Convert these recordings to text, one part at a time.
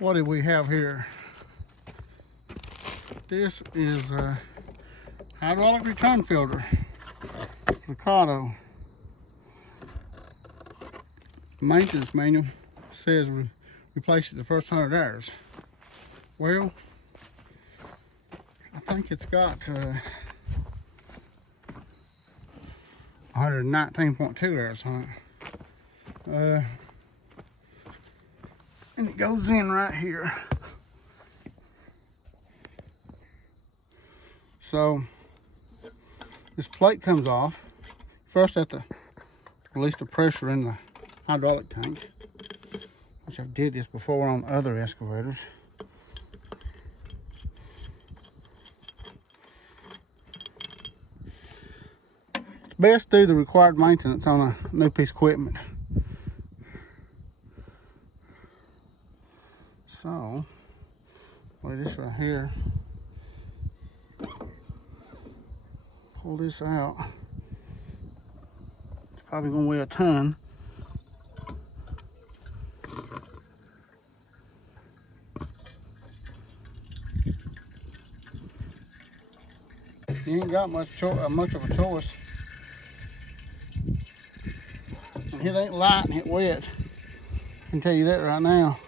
What do we have here? This is a hydraulic return filter, the KATO. Maintenance manual says replace it the first 100 hours. Well, I think it's got 119.2 hours on it. And it goes in right here. So this plate comes off. First I have to release the pressure in the hydraulic tank, which I did this before on other excavators. It's best to do the required maintenance on a new piece of equipment. So, with this right here, pull this out. It's probably gonna weigh a ton. You ain't got much of a choice. And it ain't light and it wet. I can tell you that right now.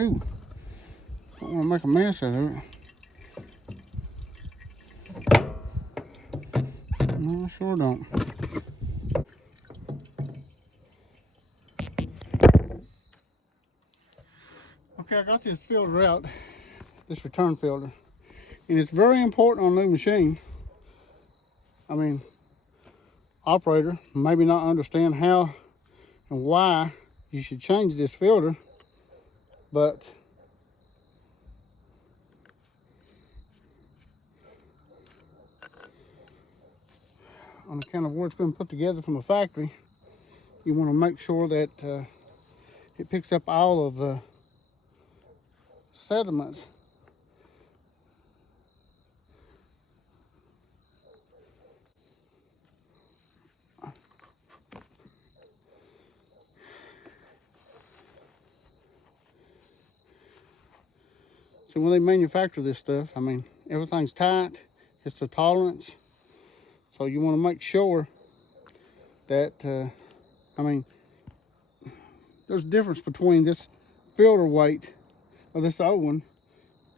Ooh, don't want to make a mess out of it. No, I sure don't. Okay, I got this filter out, this return filter, and it's very important on a new machine. I mean, operator maybe not understand how and why you should change this filter, but on account of where it's been put together from a factory, you want to make sure that it picks up all of the sediments. So when they manufacture this stuff, I mean, everything's tight, it's the tolerance. So you want to make sure that, I mean, there's a difference between this filter weight of this old one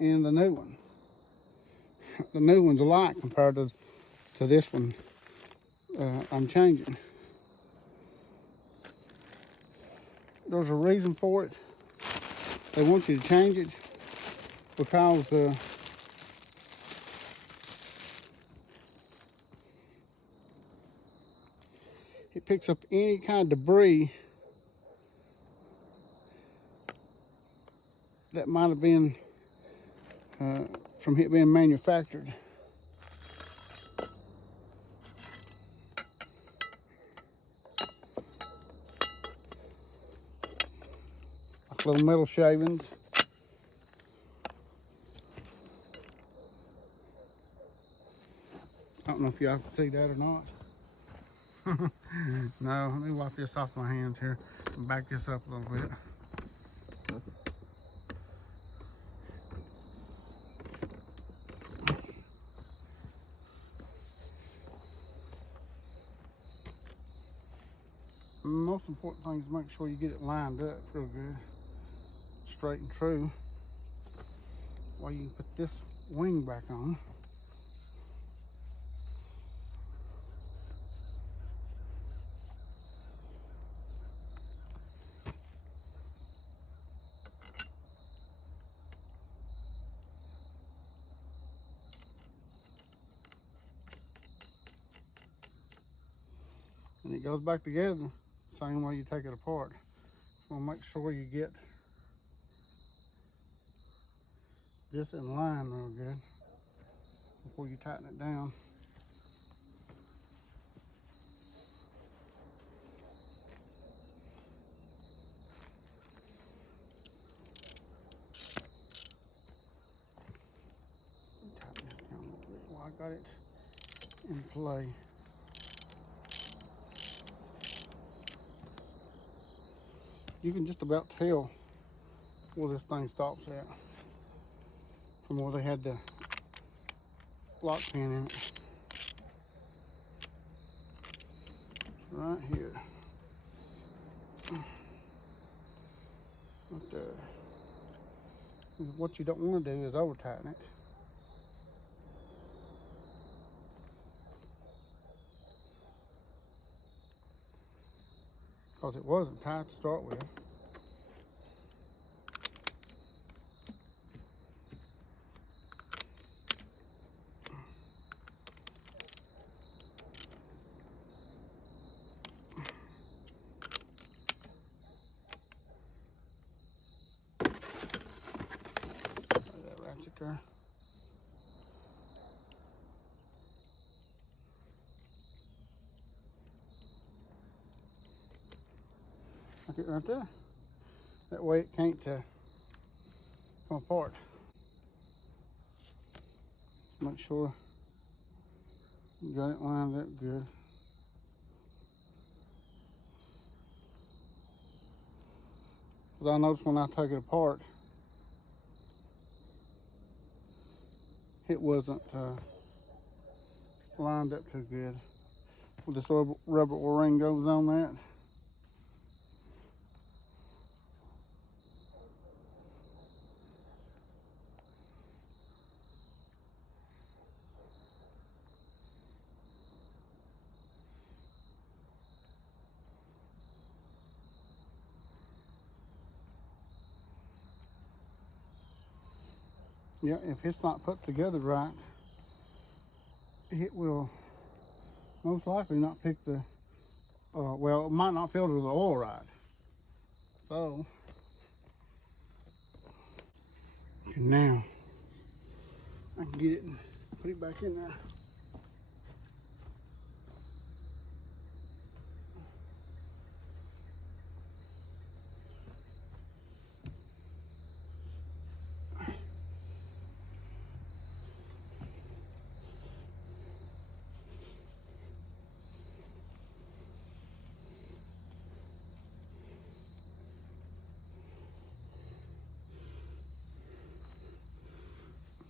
and the new one. The new one's light compared to this one I'm changing. There's a reason for it. They want you to change it because it picks up any kind of debris that might have been from it being manufactured. Like little metal shavings. I don't know if y'all can see that or not. No, let me wipe this off my hands here and back this up a little bit. Most important thing is make sure you get it lined up real good, straight and true, while you can put this wing back on. And it goes back together the same way you take it apart. So make sure you get this in line real good before you tighten it down. got it in play. You can just about tell where this thing stops at from where they had the lock pin in it. Right here. Right there. What you don't want to do is over tighten it. Because it wasn't tight to start with. That ratchet there. Like it right there. That way it can't come apart. Just make sure you got it lined up good. Because I noticed when I took it apart, it wasn't lined up too good. Well, this rubber O-ring goes on that. Yeah, if it's not put together right, it will most likely not pick the, well, it might not filter the oil right. So, now, I can get it and put it back in there.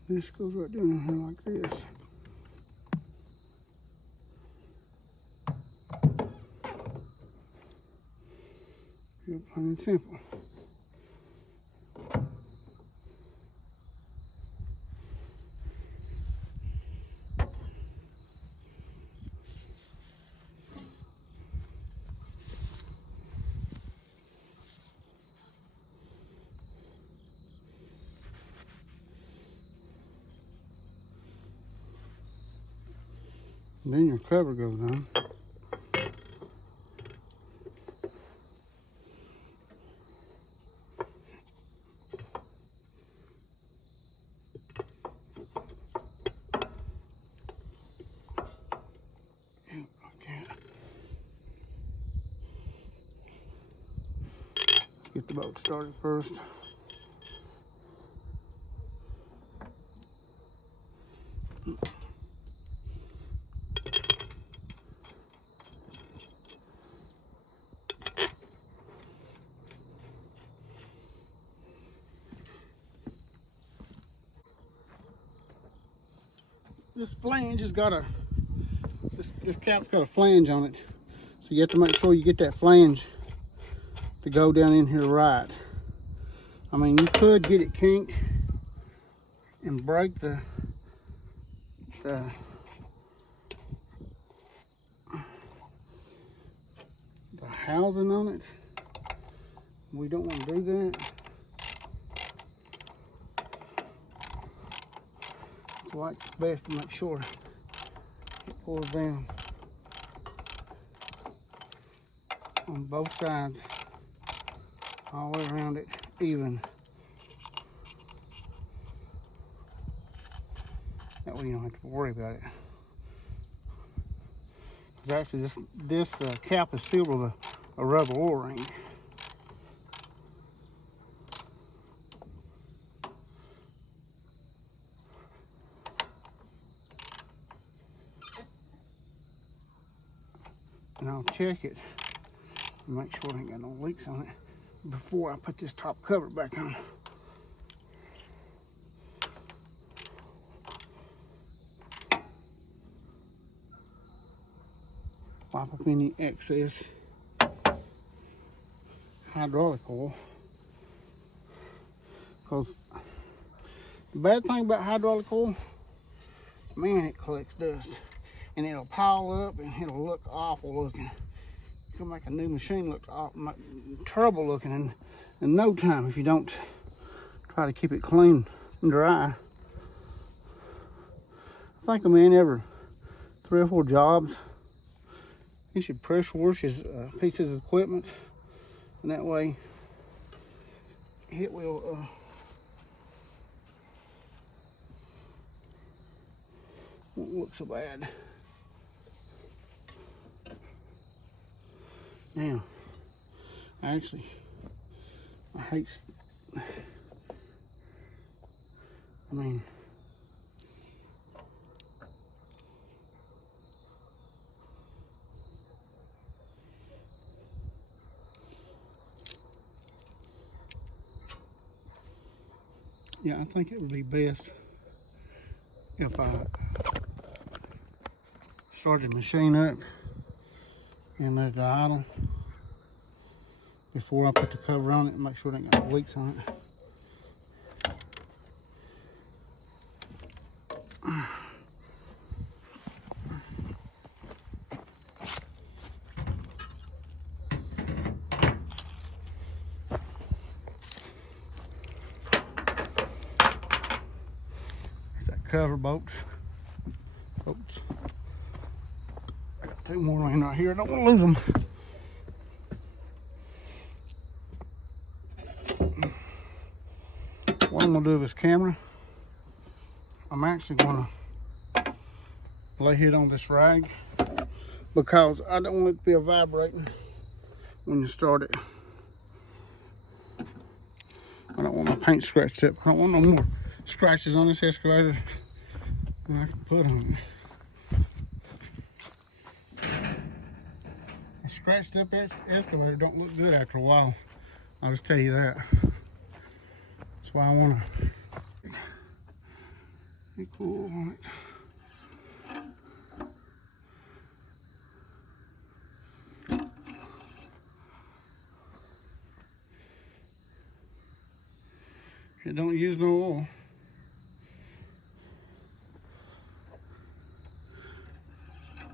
This goes right down in here like this. Real plain and simple. And then your cover goes on. Let's get the boat started first. This flange has got a, this cap's got a flange on it. So you have to make sure you get that flange to go down in here right. I mean, you could get it kinked and break the housing on it. We don't want to do that. That's why it's best to make sure it pulls down on both sides, all the way around it even. That way you don't have to worry about it. Because actually this cap is sealed with a rubber O-ring. and I'll check it and make sure it ain't got no leaks on it before I put this top cover back on. Wipe up any excess hydraulic oil, because the bad thing about hydraulic oil, man, it collects dust and it'll pile up and it'll look awful looking. It can make a new machine look terrible looking in no time if you don't try to keep it clean and dry. I think, man, every 3 or 4 jobs, you should pressure wash his pieces of equipment, and that way it will won't look so bad. Now, actually, yeah, I think it would be best if I started the machine up and let it idle before I put the cover on it and make sure it ain't got no leaks on it. Cover bolts. I got 2 more laying right here. I don't want to lose them. What I'm gonna do with this camera, I'm actually gonna lay it on this rag because I don't want it to be vibrating when you start it. I don't want my paint scratched up. I don't want no more scratches on this excavator than I can put on it. A scratched up excavator don't look good after a while. I'll just tell you that. That's why I want to be cool on it. It don't use no oil.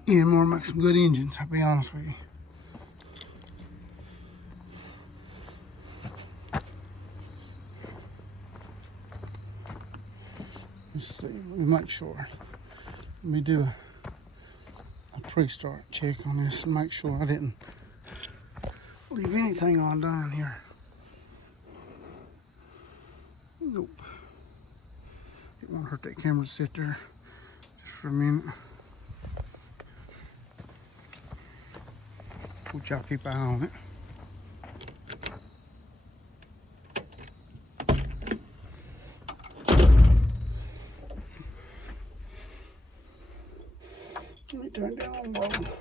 Yeah, more make some good engines, I'll be honest with you. Let's see, let me make sure. Let me do a pre-start check on this and make sure I didn't leave anything undone here. Nope. It won't hurt that camera to sit there just for a minute. Which y'all keep an eye on it. Let me turn down on both.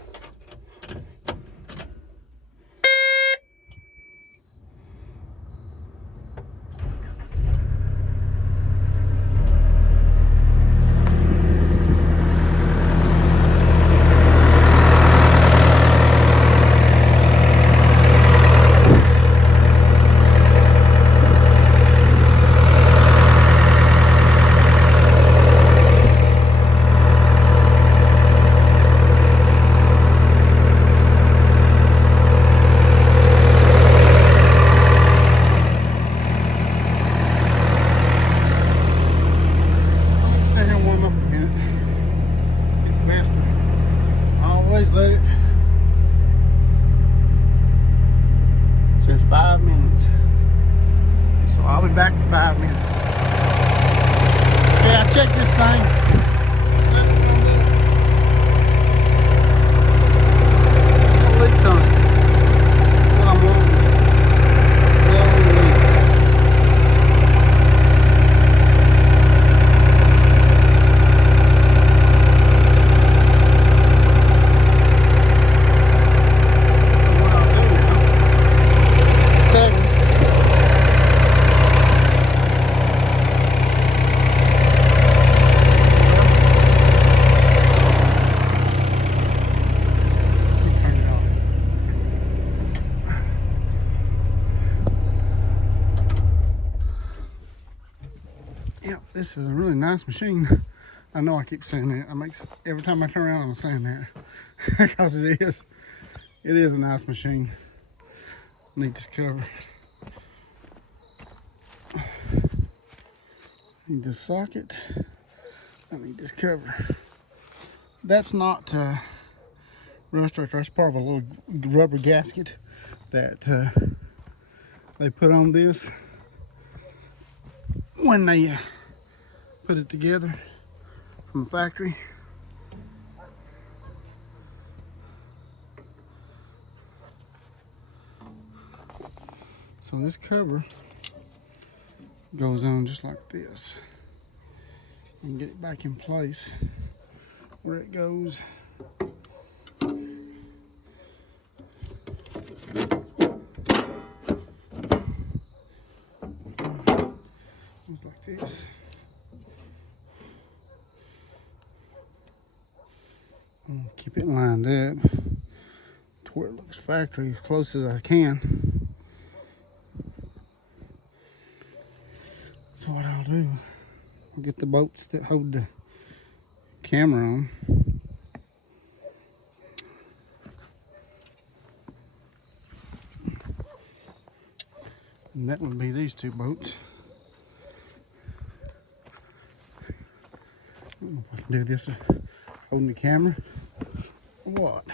Let it. It says 5 minutes. So I'll be back in 5 minutes. Okay, I checked this thing. No leaks on it. That's what I'm wanting. No leaks. this is a really nice machine. I know I keep saying that. Every time I turn around, I'm saying that. Because it is. It is a nice machine. Need this cover. Need this socket. I need this cover. That's not rust right there. That's part of a little rubber gasket that they put on this when they put it together from the factory. So this cover goes on just like this. You can get it back in place where it goes. Just like this. Keep it lined up to where it looks factory as close as I can. So what I'll do, I'll get the bolts that hold the camera on. And that would be these two bolts. I don't know if I can do this holding the camera or what.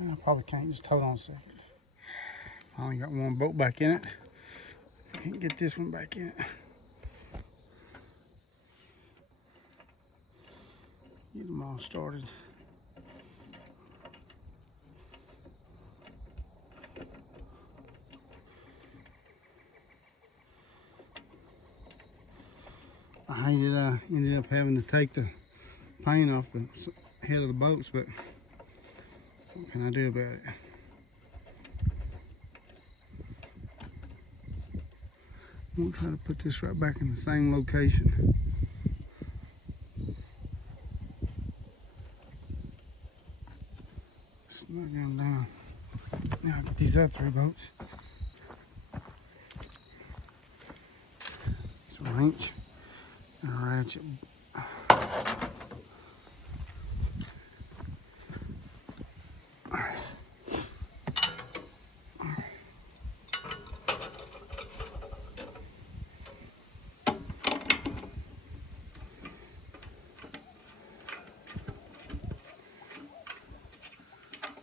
I probably can't. Just hold on a second. I only got one bolt back in it. I can't get this one back in it. Get them all started. I ended up having to take the paint off the head of the bolts, but what can I do about it? I'm gonna try to put this right back in the same location. Snug them down. Now I'll get these other three bolts. It's a wrench and a ratchet.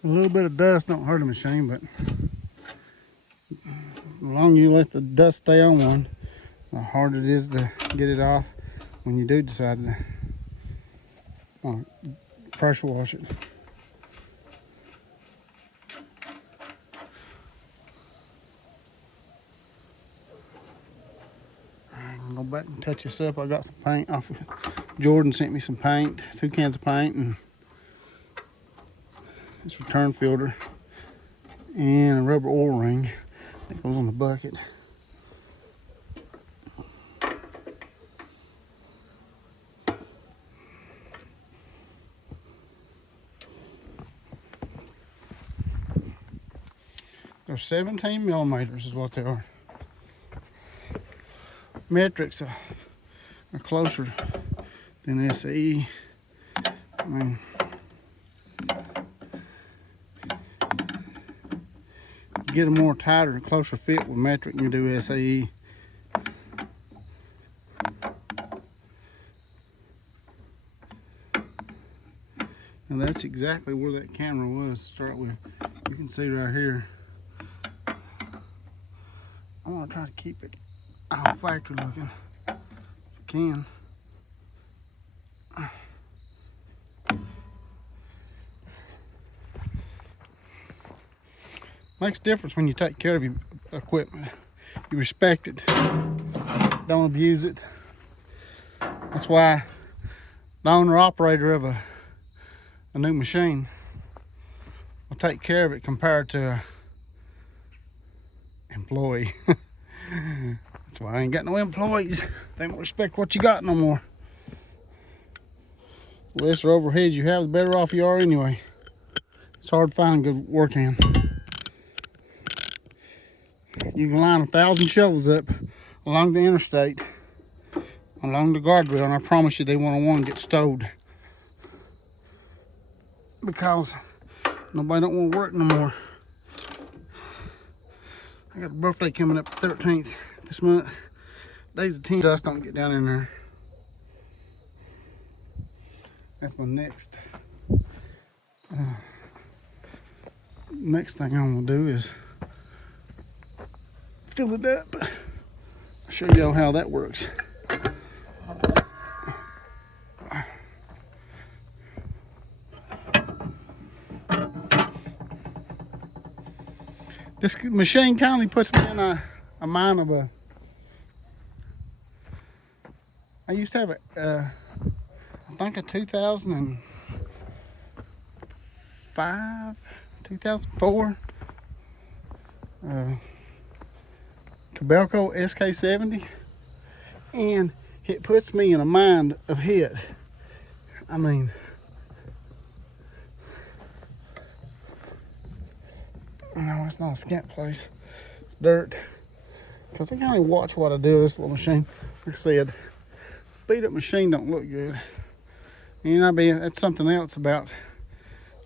A little bit of dust don't hurt a machine, but the longer you let the dust stay on one, the harder it is to get it off when you do decide to pressure wash it. I'm gonna go back and touch this up. I got some paint off of Jordan, sent me some paint, 2 cans of paint, and this return filter and a rubber oil ring that goes on the bucket. They're 17 millimeters is what they are. Metrics are closer than SE. I mean, get a more tighter and closer fit with metric than you do SAE. And that's exactly where that camera was to start with. You can see right here. I want to try to keep it all factory looking if I can. Makes a difference when you take care of your equipment. You respect it, don't abuse it. That's why the owner operator of a new machine will take care of it compared to an employee. That's why I ain't got no employees. They don't respect what you got no more. The less overheads you have, the better off you are anyway. It's hard to find a good work hand. You can line 1,000 shovels up along the interstate, along the guardrail, and I promise you they won't get stowed. Because nobody don't want to work no more. I got a birthday coming up the 13th this month. Days of 10 dust don't get down in there. That's my next thing I'm gonna do is fill it up. I'll show y'all how that works. This machine kindly puts me in a mind of I used to have I think a 2005, 2004 Kobelco SK70, and it puts me in a mind of hit. I mean, no, it's not a skint place. It's dirt. Because I can only watch what I do with this little machine. Like I said, beat up machine don't look good. And that's something else about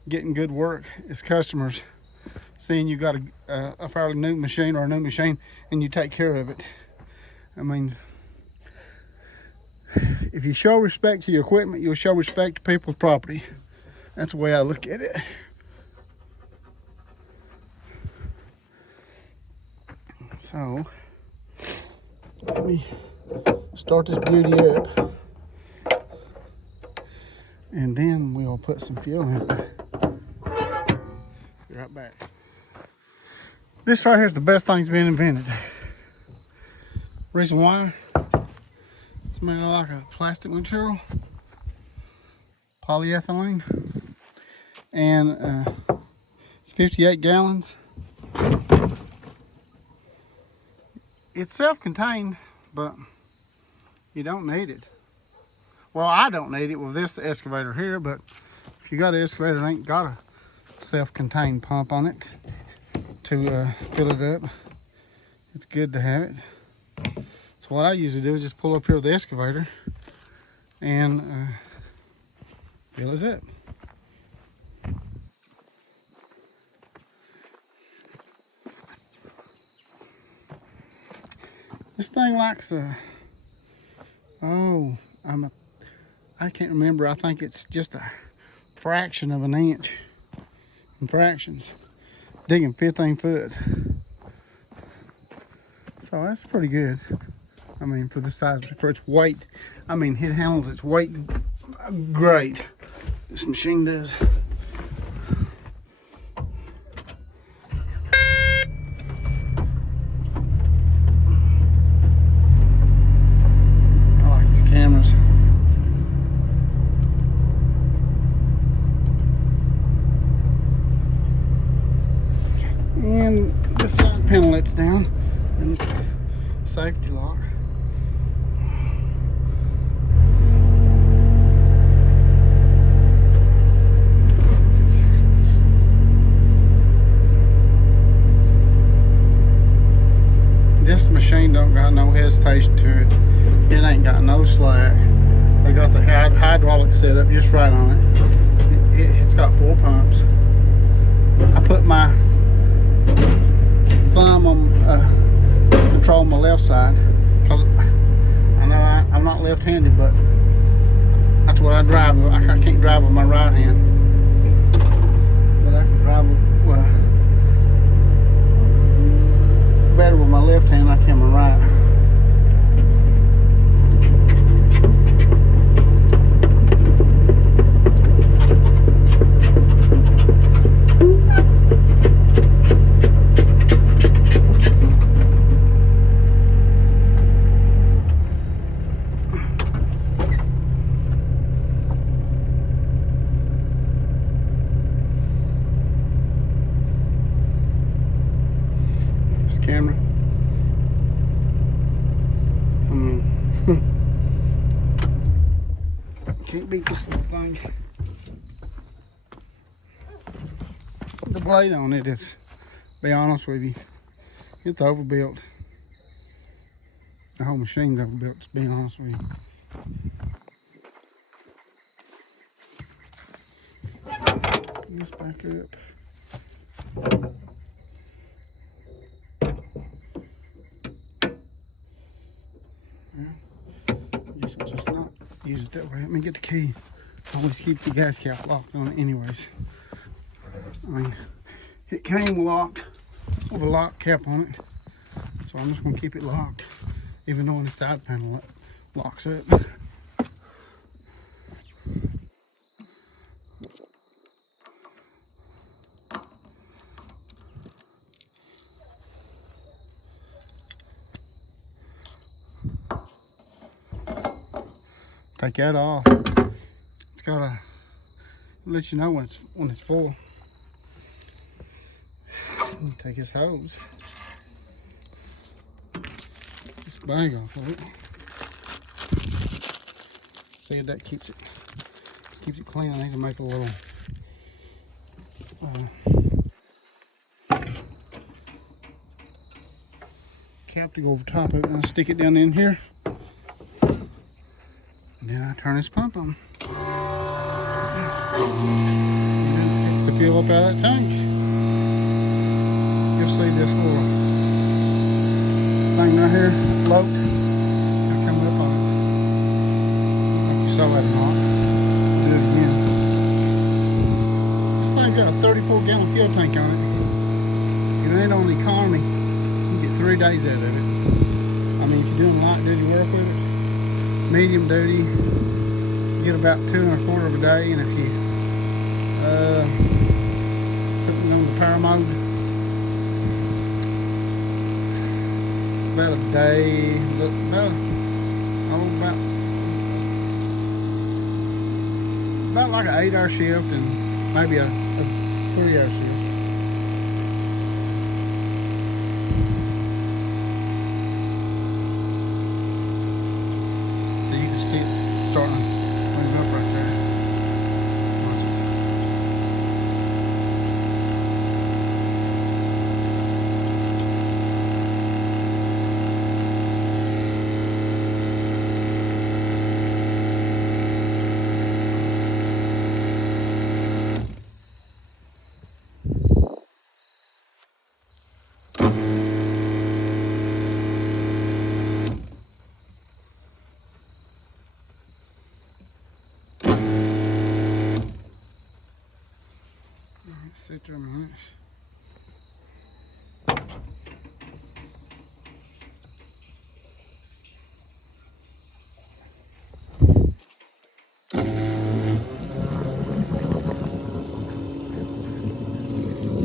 getting good work is customers seeing you got a fairly new machine or a new machine and you take care of it. I mean, if you show respect to your equipment, you'll show respect to people's property. That's the way I look at it. So, let me start this beauty up, and then we'll put some fuel in it. Be right back. This right here is the best thing's been invented. Reason why? It's made like a plastic material, polyethylene, and it's 58 gallons. It's self-contained, but you don't need it. Well, I don't need it with this excavator here, but if you got an excavator that ain't got a self-contained pump on it to fill it up, it's good to have it. So what I usually do is just pull up here with the excavator and fill it up. This thing likes I can't remember. I think it's just a fraction of an inch in fractions. Digging 15 foot. So that's pretty good. I mean, for the size, for its weight. I mean, it handles its weight great. This machine does. And the side panel lets down, and safety lock. This machine don't got no hesitation to it. It ain't got no slack. They got the hydraulic setup just right on it. It's got 4 pumps. I put my thumb on control on my left side because I know I'm not left-handed, but that's what I drive with. I can't drive with my right hand, but I can drive better with my left hand than I can my right. Camera. Can't beat this little thing. The blade on it is, be honest with you, It's overbuilt. The whole machine's overbuilt, to be honest with you. Put this back up. I guess I'll just not use it that way. Let me get the key. Always keep the gas cap locked on it anyways. I mean, it came locked with a lock cap on it. So I'm just gonna keep it locked, even though on the side panel it locks up. Take that off. It's gotta let you know when it's full. Take his hose. This bag off of it. See, that keeps it clean. I need to make a little cap to go over top of it, and I'll stick it down in here. And then I turn this pump on. And it takes the fuel up out of that tank. You'll see this little thing right here float. I'll come up on it. Like you saw that or not. I'll do it again. This thing's got a 34-gallon fuel tank on it. If it ain't on the economy, you get 3 days out of it. I mean, if you're doing light duty work with it, medium duty, you get about 2 1/4 of a day, and if you put it on the power mode, about a day, about like an 8-hour shift and maybe a 3-hour shift. So you can see it's starting to clean up right there. Watch it. Sit there a minute.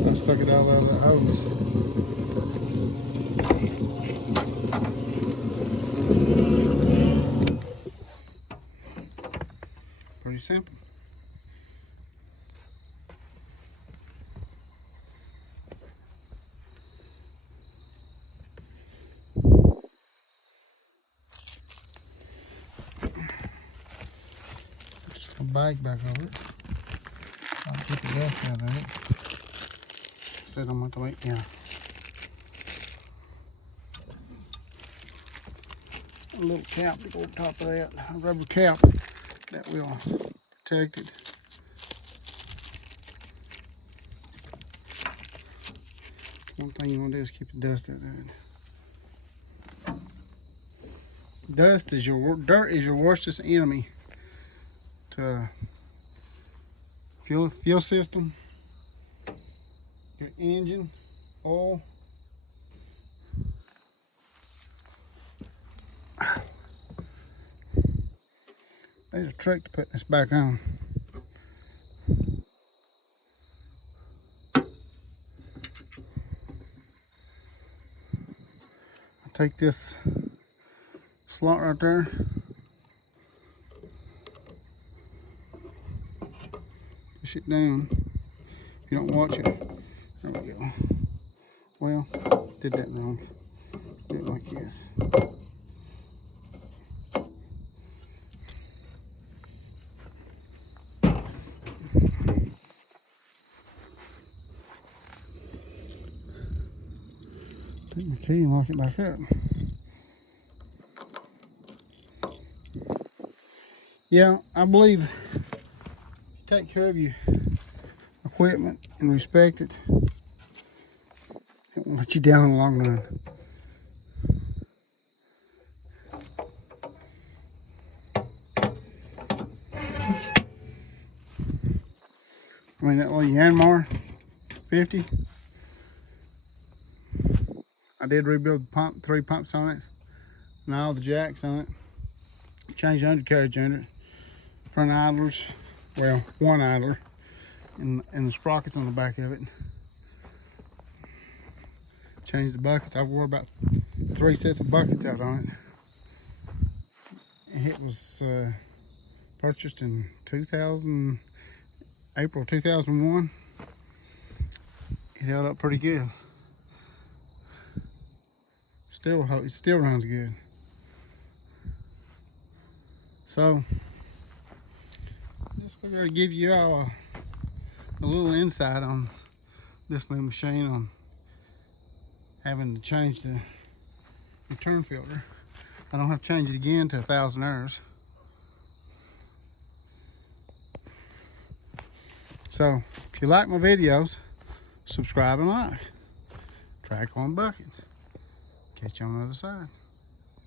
I suck it out of that hose. Pretty simple. Just a bag back over it. I'll keep the dust out of it. Set them with the weight, yeah. A little cap to go on top of that, a rubber cap that will protect it. One thing you want to do is keep the dust out of it. Dirt is your worstest enemy to fuel system, your engine, oil. There's a trick to putting this back on. I take this slot right there, push it down. If you don't watch it, there we go. Well, did that wrong. Let's do it like this. Take my key and lock it back up. Yeah, I believe if you take care of your equipment and respect it, it won't let you down in the long run. I mean, that little Yanmar 50, I did rebuild the pump, 3 pumps on it, and all the jacks on it. Changed the undercarriage under it, front idlers, well, one idler, and the sprockets on the back of it. Changed the buckets. I wore about 3 sets of buckets out on it. It was purchased in April 2001. It held up pretty good. It still runs good. So, just figured to give you all a little insight on this new machine, on having to change the return filter. I don't have to change it again to 1,000 errors. So, if you like my videos, subscribe and like. TrackHoe&Bucket. Catch you on the other side.